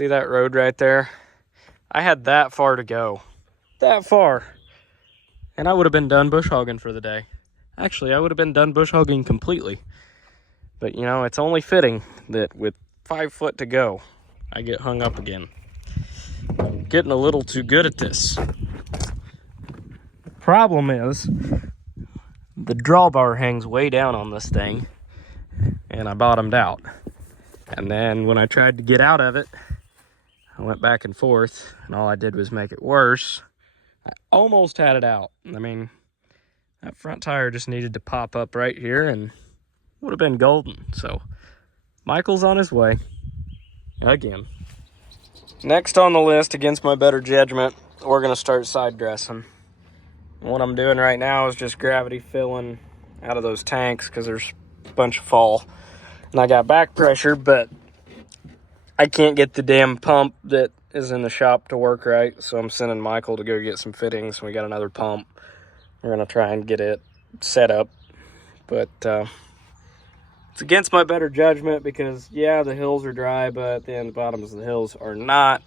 See that road right there? I had that far to go. That far. And I would have been done bush hogging for the day. Actually, I would have been done bush hogging completely. But, you know, it's only fitting that with 5 foot to go, I get hung up again. I'm getting a little too good at this. Problem is, the drawbar hangs way down on this thing, and I bottomed out. And then when I tried to get out of it, I went back and forth, and all I did was make it worse. I almost had it out. I mean, that front tire just needed to pop up right here, and would have been golden. So, Michael's on his way. Again. Next on the list, against my better judgment, we're going to start side dressing. What I'm doing right now is just gravity filling out of those tanks because there's a bunch of fall. And I got back pressure, but I can't get the damn pump that is in the shop to work right. So I'm sending Michael to go get some fittings. We got another pump. We're going to try and get it set up. But it's against my better judgment because, yeah, the hills are dry, but the bottoms of the hills are not.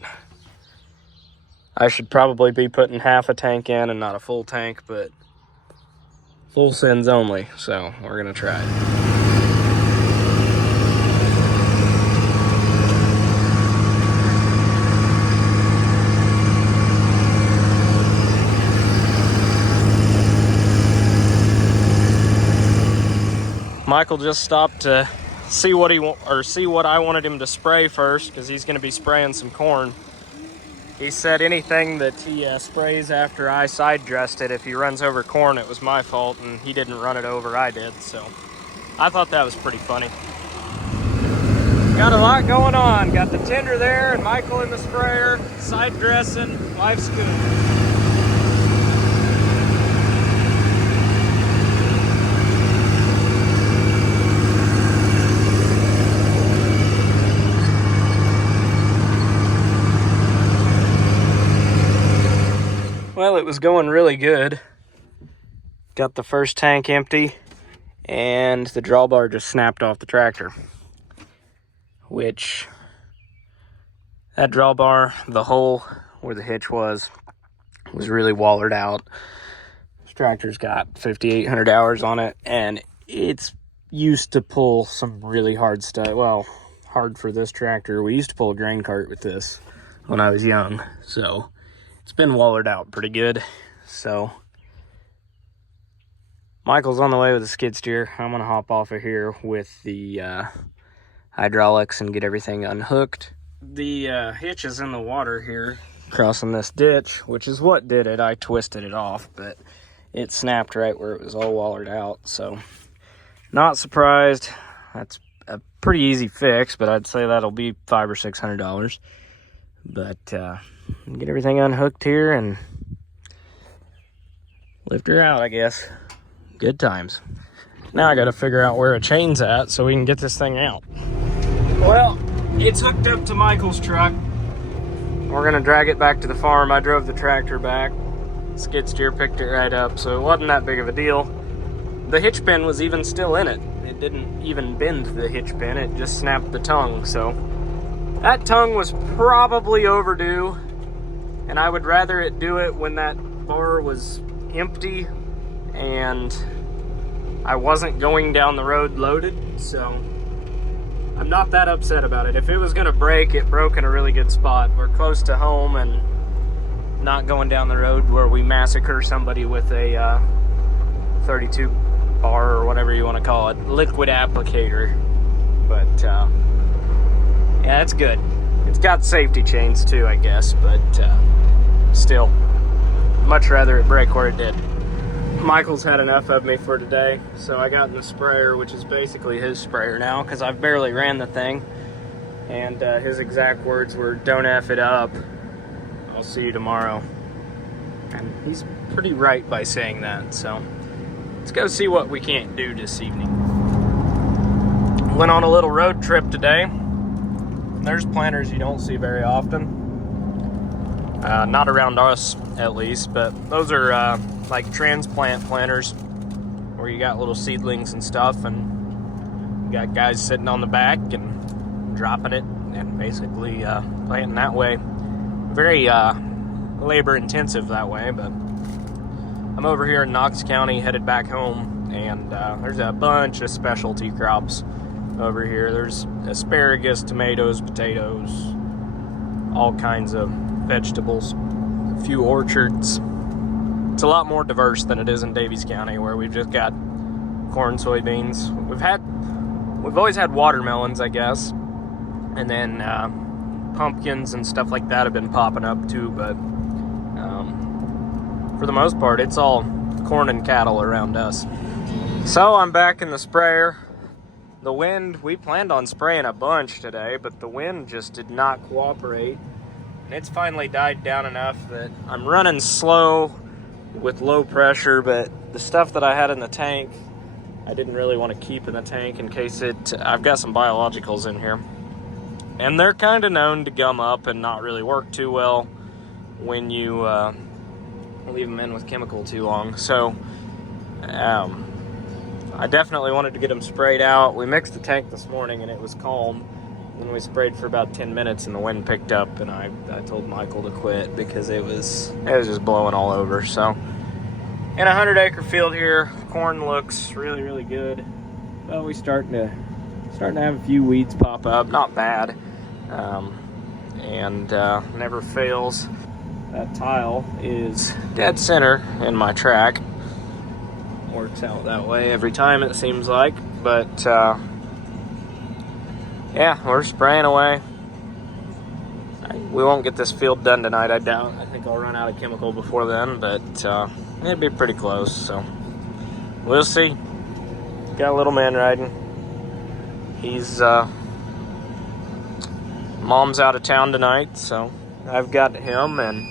I should probably be putting half a tank in and not a full tank, but full sends only, so we're going to try it. Michael just stopped to see what I wanted him to spray first, because he's going to be spraying some corn. He said anything that he sprays after I side dressed it, if he runs over corn, it was my fault, and he didn't run it over, I did. So I thought that was pretty funny. Got a lot going on. Got the tender there and Michael in the sprayer, side dressing, life's good. Well, it was going really good. Got the first tank empty, and the drawbar just snapped off the tractor. Which, that drawbar, the hole where the hitch was really wallered out. This tractor's got 5,800 hours on it, and it's used to pull some really hard stuff. Well, hard for this tractor. We used to pull a grain cart with this when I was young, so it's been wallered out pretty good. So Michael's on the way with a skid steer. I'm gonna hop off of here with the hydraulics and get everything unhooked. The hitch is in the water here, crossing this ditch, which is what did it. I twisted it off, but it snapped right where it was all wallered out. So not surprised. That's a pretty easy fix, but I'd say that'll be $500 or $600. But get everything unhooked here and lift her out, I guess. Good times. Now I gotta figure out where a chain's at so we can get this thing out. Well, it's hooked up to Michael's truck. We're gonna drag it back to the farm. I drove the tractor back. Skid steer picked it right up, so it wasn't that big of a deal. The hitch pin was even still in it. It didn't even bend the hitch pin, it just snapped the tongue, so that tongue was probably overdue, and I would rather it do it when that bar was empty and I wasn't going down the road loaded, so I'm not that upset about it. If it was gonna break, it broke in a really good spot. We're close to home and not going down the road where we massacre somebody with a 32 bar or whatever you want to call it, liquid applicator. But yeah, it's good. It's got safety chains too, I guess, but still, much rather it break where it did. Michael's had enough of me for today, so I got in the sprayer, which is basically his sprayer now, because I've barely ran the thing. And his exact words were, "Don't F it up. I'll see you tomorrow." And he's pretty right by saying that, so let's go see what we can't do this evening. Went on a little road trip today. There's planters you don't see very often. Not around us, at least, but those are like transplant planters where you got little seedlings and stuff, and you got guys sitting on the back and dropping it, and basically planting that way. Very labor intensive that way, but I'm over here in Knox County headed back home, and there's a bunch of specialty crops over here. There's asparagus, tomatoes, potatoes, all kinds of vegetables, a few orchards. It's a lot more diverse than it is in Daviess County, where we've just got corn, soybeans. We've always had watermelons, I guess, and then pumpkins and stuff like that have been popping up too, but for the most part, it's all corn and cattle around us. So I'm back in the sprayer. The wind, we planned on spraying a bunch today, but the wind just did not cooperate. And it's finally died down enough that I'm running slow with low pressure, but the stuff that I had in the tank, I didn't really want to keep in the tank in case I've got some biologicals in here. And they're kind of known to gum up and not really work too well when you leave them in with chemical too long. So I definitely wanted to get them sprayed out. We mixed the tank this morning and it was calm. Then we sprayed for about 10 minutes and the wind picked up, and I told Michael to quit because it was just blowing all over. So in a 100-acre field here, corn looks really, really good. Well, we're starting to have a few weeds pop up. Not bad. And never fails. That tile is dead center in my track. Works out that way every time, it seems like. But yeah, we're spraying away. We won't get this field done tonight, I doubt. I think I'll run out of chemical before then, but it'd be pretty close, so we'll see. Got a little man riding. He's mom's out of town tonight, so I've got him, and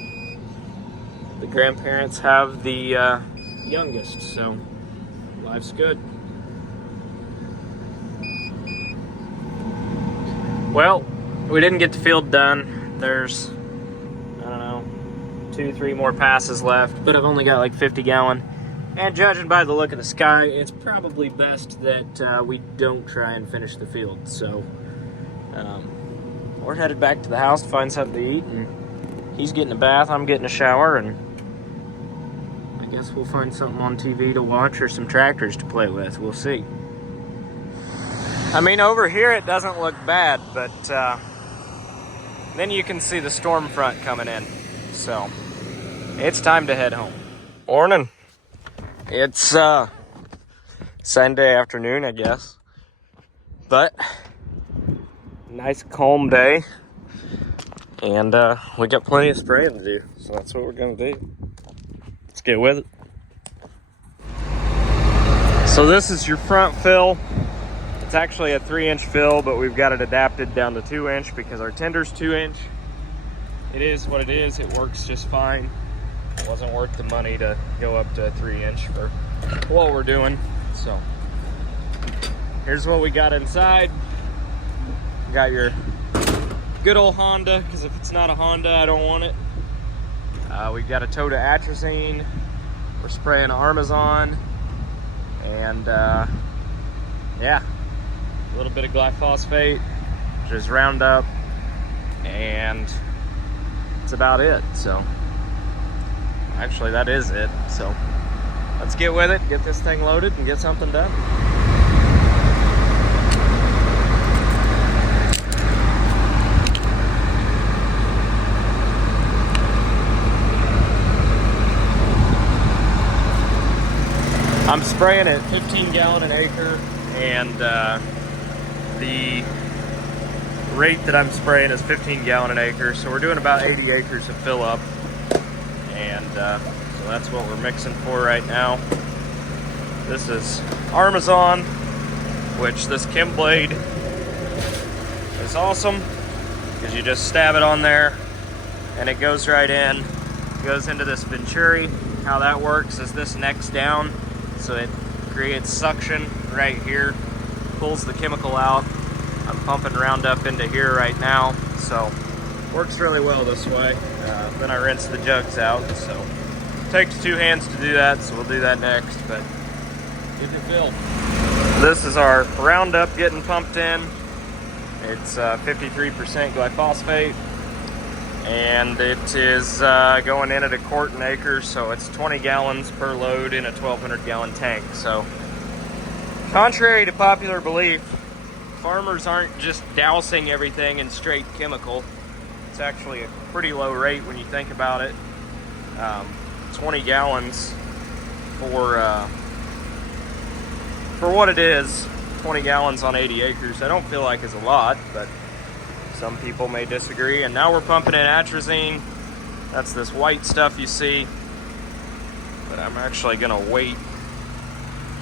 the grandparents have the youngest, so life's good. Well, we didn't get the field done. There's, I don't know, 2-3 more passes left, but I've only got like 50 gallon. And judging by the look of the sky, it's probably best that we don't try and finish the field. So we're headed back to the house to find something to eat, and he's getting a bath, I'm getting a shower, and I guess we'll find something on TV to watch or some tractors to play with. We'll see. I mean, over here it doesn't look bad, but then you can see the storm front coming in. So it's time to head home. Morning. It's Sunday afternoon, I guess. But nice calm day. And we got plenty of spraying to do. So that's what we're gonna do. Let's get with it. So this is your front fill. It's actually a 3-inch fill, but we've got it adapted down to 2-inch because our tender's 2-inch. It is what it is. It works just fine. It wasn't worth the money to go up to a 3-inch for what we're doing. So here's what we got inside. We got your good old Honda, because if it's not a Honda, I don't want it. We've got a Toda atrazine. We're spraying Armazon. And yeah, a little bit of glyphosate, which is Roundup, and that's about it. So actually that is it. So let's get with it, get this thing loaded, and get something done. I'm spraying at 15 gallon an acre, and the rate that I'm spraying is 15 gallon an acre, so we're doing about 80 acres of fill up, and so that's what we're mixing for right now. This is Armazon, which this Chem blade is awesome because you just stab it on there and it goes right in. It goes into this Venturi. How that works is this necks down, so it creates suction right here, pulls the chemical out. I'm pumping Roundup into here right now, so works really well this way. Then I rinse the jugs out, so it takes 2 hands to do that, so we'll do that next, but get your fill. This is our Roundup getting pumped in. It's 53% glyphosate, and it is going in at a quart an acre, so it's 20 gallons per load in a 1,200 gallon tank. So contrary to popular belief, farmers aren't just dousing everything in straight chemical. It's actually a pretty low rate when you think about it. 20 gallons for what it is, 20 gallons on 80 acres, I don't feel like is a lot, but some people may disagree. And now we're pumping in atrazine. That's this white stuff you see. But I'm actually gonna wait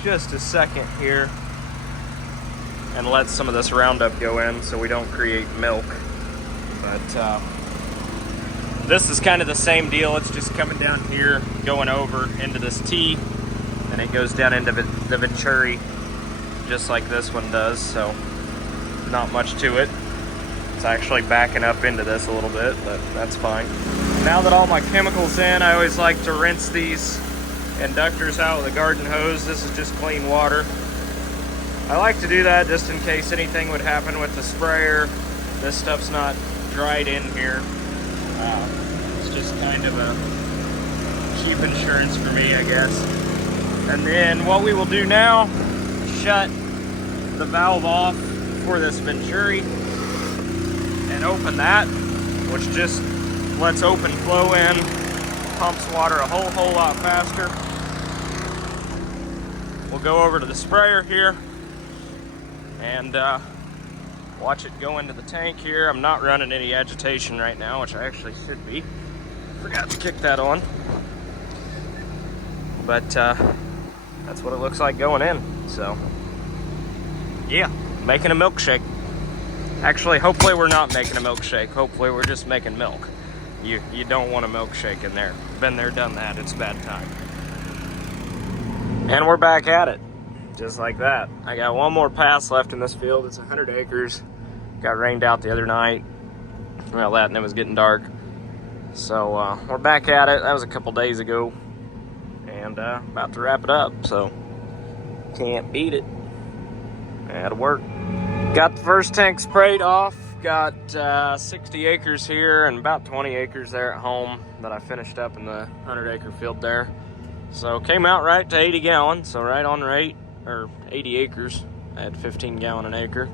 just a second here and let some of this Roundup go in so we don't create milk. But this is kind of the same deal. It's just coming down here, going over into this T, and it goes down into the Venturi, just like this one does, so not much to it. It's actually backing up into this a little bit, but that's fine. Now that all my chemical's in, I always like to rinse these inductors out with a garden hose. This is just clean water. I like to do that just in case anything would happen with the sprayer. This stuff's not dried in here. It's just kind of a cheap insurance for me, I guess. And then what we will do now, shut the valve off for this Venturi and open that, which just lets open flow in, pumps water a whole lot faster. We'll go over to the sprayer here and watch it go into the tank here. I'm not running any agitation right now, which I actually should be. Forgot to kick that on. But that's what it looks like going in. So yeah, making a milkshake. Actually, hopefully we're not making a milkshake. Hopefully we're just making milk. You don't want a milkshake in there. Been there, done that. It's bad time. And we're back at it. Just like that. I got one more pass left in this field. It's 100 acres. Got rained out the other night. Well, that and it was getting dark. So we're back at it. That was a couple days ago. And about to wrap it up. So can't beat it. That'll work. Got the first tank sprayed off. Got 60 acres here and about 20 acres there at home that I finished up in the 100-acre field there. So came out right to 80 gallons, so right on rate, or 80 acres. I had 15 gallon an acre.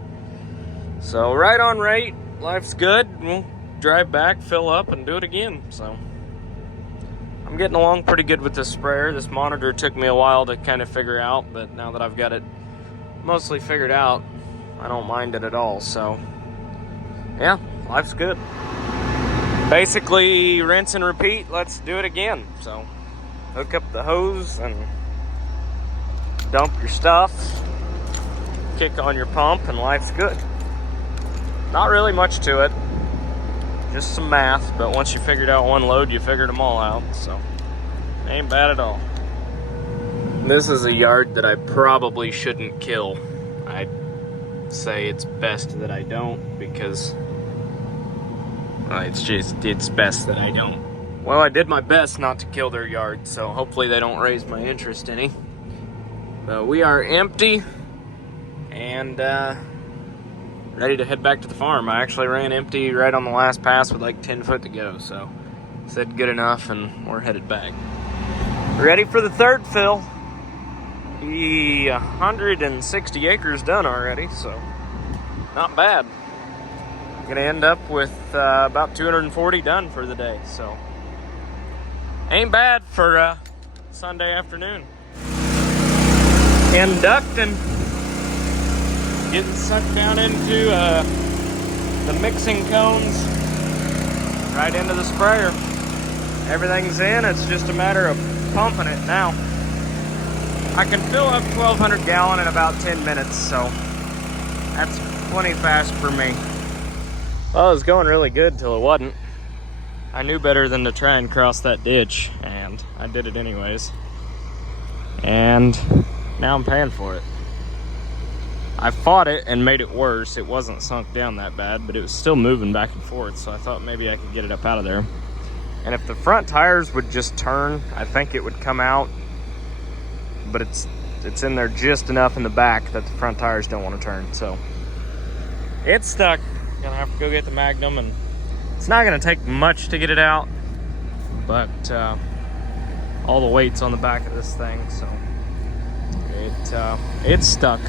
So right on rate, life's good. We'll drive back, fill up, and do it again. So I'm getting along pretty good with this sprayer. This monitor took me a while to kind of figure out, but now that I've got it mostly figured out, I don't mind it at all. So yeah, life's good. Basically rinse and repeat, let's do it again. So hook up the hose and dump your stuff, kick on your pump, and life's good. Not really much to it, just some math, but once you figured out one load, you figured them all out, so ain't bad at all. This is a yard that I probably shouldn't kill. I'd say it's best that I don't, because it's best that I don't. Well, I did my best not to kill their yard, so hopefully they don't raise my interest any. But we are empty and ready to head back to the farm. I actually ran empty right on the last pass with like 10 foot to go, so said good enough, and we're headed back. Ready for the third fill. The 160 acres done already, so not bad. Gonna end up with about 240 done for the day, so ain't bad for Sunday afternoon. Inducting, getting sucked down into the mixing cones, right into the sprayer. Everything's in, it's just a matter of pumping it now. I can fill up 1,200 gallon in about 10 minutes, so that's plenty fast for me. Well, it was going really good till it wasn't. I knew better than to try and cross that ditch, and I did it anyways. And now I'm paying for it. I fought it and made it worse. It wasn't sunk down that bad, but it was still moving back and forth, so I thought maybe I could get it up out of there. And if the front tires would just turn, I think it would come out. But it's in there just enough in the back that the front tires don't want to turn, so it's stuck. Gonna have to go get the Magnum, and it's not gonna take much to get it out, but all the weight's on the back of this thing, so it's stuck.